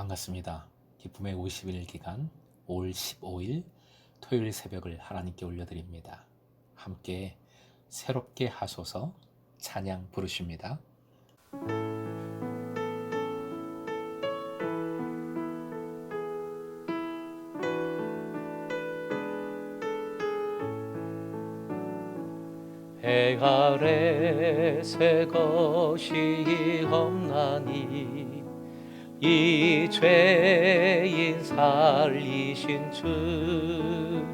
반갑습니다. 기쁨의 50일 기간 5월 15일 토요일 새벽을 하나님께 올려드립니다. 함께 새롭게 하소서 찬양 부르십니다. 해 아래 새 것이 없나니 이 죄인 살리신 주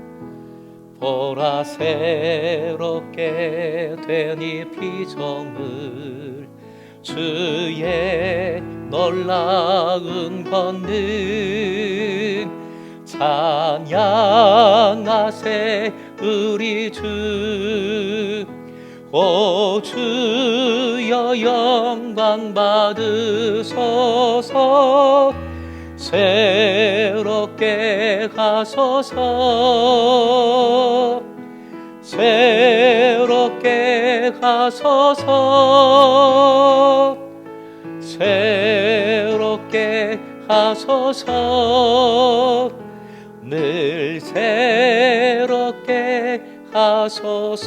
보라 새롭게 된 이 피조물 주의 놀라운 권능 찬양하세 우리 주 오 주여 영광 받으소서 새롭게 하소서 새롭게 하소서 새롭게 하소서 늘 새롭게 하소서.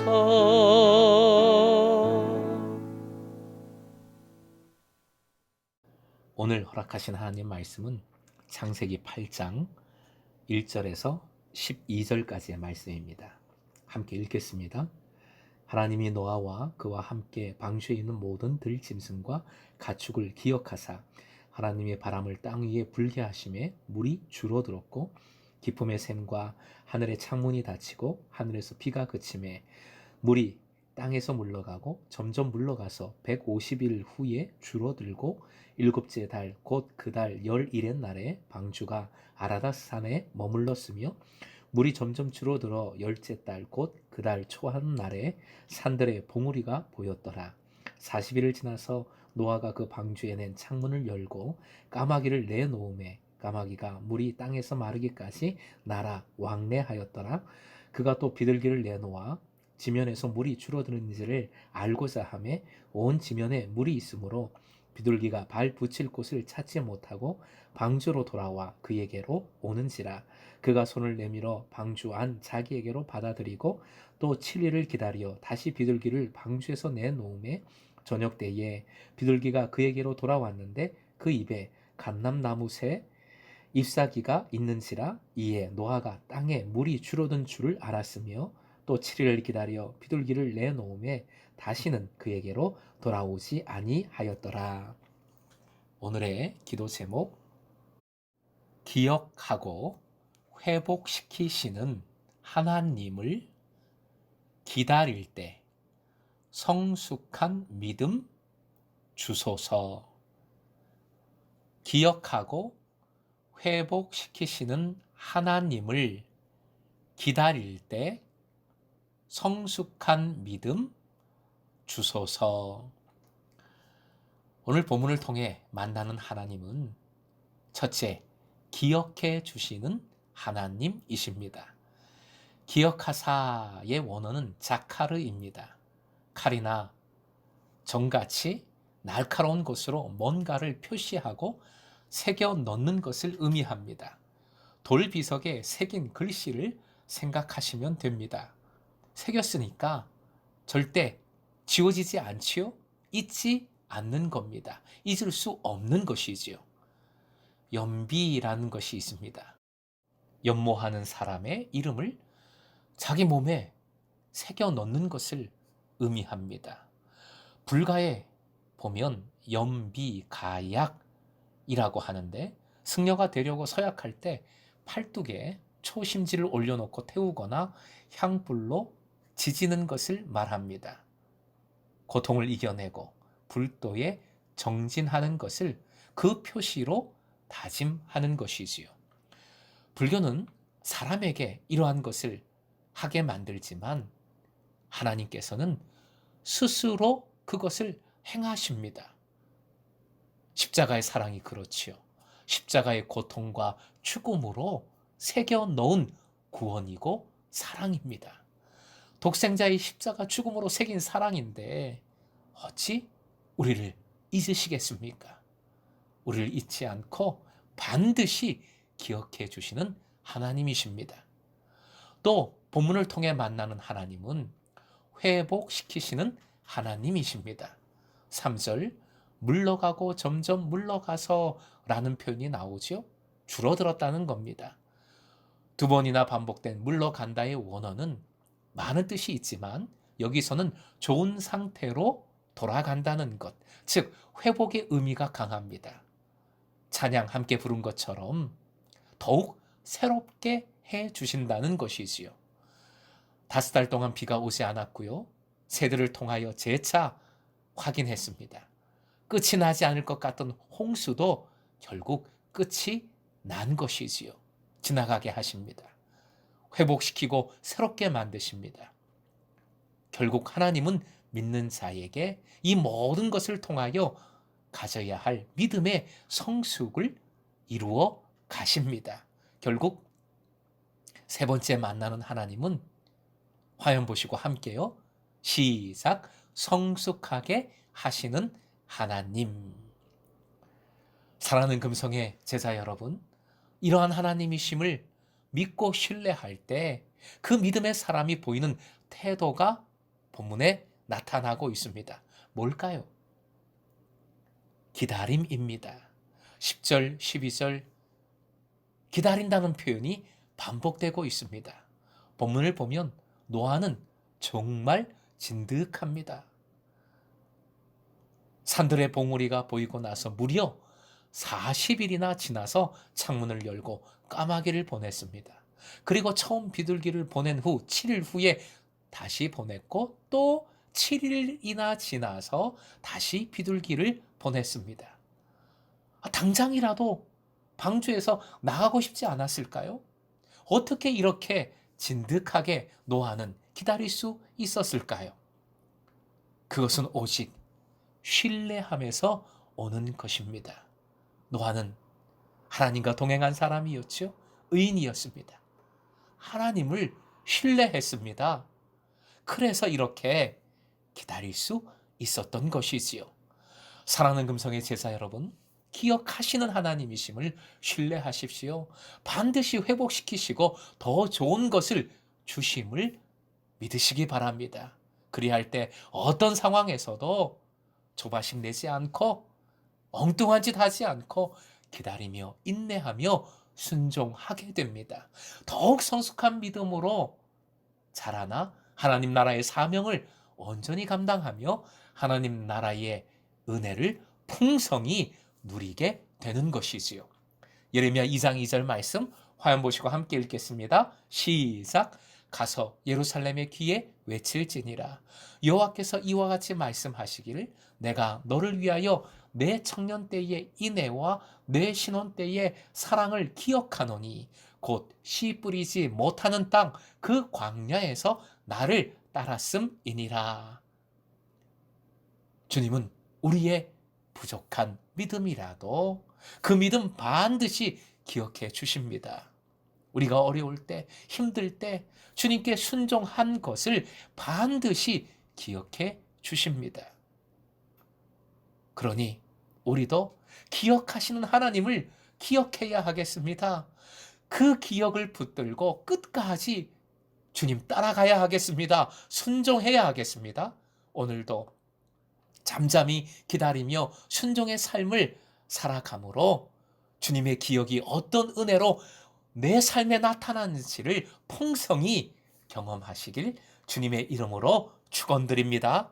오늘 허락하신 하나님 말씀은 창세기 8장 1절에서 12절까지의 말씀입니다. 함께 읽겠습니다. 하나님이 노아와 그와 함께 방주에 있는 모든 들짐승과 가축을 기억하사 하나님의 바람을 땅 위에 불게 하심에 물이 줄어들었고 기쁨의 샘과 하늘의 창문이 닫히고 하늘에서 비가 그침에 물이 땅에서 물러가고 점점 물러가서 150일 후에 줄어들고 일곱째 달 곧 그 달 11의 날에 방주가 아라닷 산에 머물렀으며 물이 점점 줄어들어 열째 달 곧 그 달 초한 날에 산들의 봉우리가 보였더라. 40일을 지나서 노아가 그 방주에 낸 창문을 열고 까마귀를 내놓음에 까마귀가 물이 땅에서 마르기까지 날아 왕래하였더라. 그가 또 비둘기를 내놓아 지면에서 물이 줄어드는지를 알고자 하매 온 지면에 물이 있으므로 비둘기가 발 붙일 곳을 찾지 못하고 방주로 돌아와 그에게로 오는지라. 그가 손을 내밀어 방주 안 자기에게로 받아들이고 또 7일을 기다려 다시 비둘기를 방주에서 내놓음에 저녁 때에 비둘기가 그에게로 돌아왔는데 그 입에 감람나무새 잎사귀가 있는지라. 이에 노아가 땅에 물이 줄어든 줄을 알았으며 또 7일을 기다려 비둘기를 내놓음에 다시는 그에게로 돌아오지 아니하였더라. 오늘의 기도 제목, 기억하고 회복시키시는 하나님을 기다릴 때 성숙한 믿음 주소서. 기억하고 회복시키시는 하나님을 기다릴 때 성숙한 믿음 주소서. 오늘 본문을 통해 만나는 하나님은 첫째, 기억해 주시는 하나님이십니다. 기억하사의 원어는 자카르입니다. 칼이나 정같이 날카로운 것으로 뭔가를 표시하고 새겨 넣는 것을 의미합니다. 돌비석에 새긴 글씨를 생각하시면 됩니다. 새겼으니까 절대 지워지지 않지요? 잊지 않는 겁니다. 잊을 수 없는 것이지요. 연비라는 것이 있습니다. 연모하는 사람의 이름을 자기 몸에 새겨 넣는 것을 의미합니다. 불가에 보면 연비가약이라고 하는데 승려가 되려고 서약할 때 팔뚝에 초심지를 올려놓고 태우거나 향불로 지지는 것을 말합니다. 고통을 이겨내고 불도에 정진하는 것을 그 표시로 다짐하는 것이지요. 불교는 사람에게 이러한 것을 하게 만들지만 하나님께서는 스스로 그것을 행하십니다. 십자가의 사랑이 그렇지요. 십자가의 고통과 죽음으로 새겨 넣은 구원이고 사랑입니다. 독생자의 십자가 죽음으로 새긴 사랑인데 어찌 우리를 잊으시겠습니까? 우리를 잊지 않고 반드시 기억해 주시는 하나님이십니다. 또 본문을 통해 만나는 하나님은 회복시키시는 하나님이십니다. 3절 물러가고 점점 물러가서 라는 표현이 나오죠. 줄어들었다는 겁니다. 두 번이나 반복된 물러간다의 원어는 많은 뜻이 있지만 여기서는 좋은 상태로 돌아간다는 것, 즉 회복의 의미가 강합니다. 찬양 함께 부른 것처럼 더욱 새롭게 해 주신다는 것이지요. 5달 동안 비가 오지 않았고요. 새들을 통하여 재차 확인했습니다. 끝이 나지 않을 것 같던 홍수도 결국 끝이 난 것이지요. 지나가게 하십니다. 회복시키고 새롭게 만드십니다. 결국 하나님은 믿는 자에게 이 모든 것을 통하여 가져야 할 믿음의 성숙을 이루어 가십니다. 결국 세 번째 만나는 하나님은 화면 보시고 함께요. 시작. 성숙하게 하시는 하나님. 사랑하는 금성의 제자 여러분, 이러한 하나님이심을 믿고 신뢰할 때 그 믿음의 사람이 보이는 태도가 본문에 나타나고 있습니다. 뭘까요? 기다림입니다. 10절, 12절 기다린다는 표현이 반복되고 있습니다. 본문을 보면 노아는 정말 진득합니다. 산들의 봉우리가 보이고 나서 무려 40일이나 지나서 창문을 열고 까마귀를 보냈습니다. 그리고 처음 비둘기를 보낸 후 7일 후에 다시 보냈고 또 7일이나 지나서 다시 비둘기를 보냈습니다. 당장이라도 방주에서 나가고 싶지 않았을까요? 어떻게 이렇게 진득하게 노아는 기다릴 수 있었을까요? 그것은 오직 신뢰함에서 오는 것입니다. 노아는 하나님과 동행한 사람이었죠. 의인이었습니다. 하나님을 신뢰했습니다. 그래서 이렇게 기다릴 수 있었던 것이지요. 사랑하는 금성의 제자 여러분, 기억하시는 하나님이심을 신뢰하십시오. 반드시 회복시키시고 더 좋은 것을 주심을 믿으시기 바랍니다. 그리할 때 어떤 상황에서도 조바심 내지 않고 엉뚱한 짓 하지 않고 기다리며 인내하며 순종하게 됩니다. 더욱 성숙한 믿음으로 자라나 하나님 나라의 사명을 온전히 감당하며 하나님 나라의 은혜를 풍성히 누리게 되는 것이지요. 예레미야 2장 2절 말씀 화면 보시고 함께 읽겠습니다. 시작. 가서 예루살렘의 귀에 외칠지니라. 여호와께서 이와 같이 말씀하시기를 내가 너를 위하여 내 청년 때의 인애와 내 신혼 때의 사랑을 기억하노니 곧 씨 뿌리지 못하는 땅 그 광야에서 나를 따랐음이니라. 주님은 우리의 부족한 믿음이라도 그 믿음 반드시 기억해 주십니다. 우리가 어려울 때, 힘들 때 주님께 순종한 것을 반드시 기억해 주십니다. 그러니 우리도 기억하시는 하나님을 기억해야 하겠습니다. 그 기억을 붙들고 끝까지 주님 따라가야 하겠습니다. 순종해야 하겠습니다. 오늘도 잠잠히 기다리며 순종의 삶을 살아감으로 주님의 기억이 어떤 은혜로 내 삶에 나타나는지를 풍성히 경험하시길 주님의 이름으로 축원드립니다.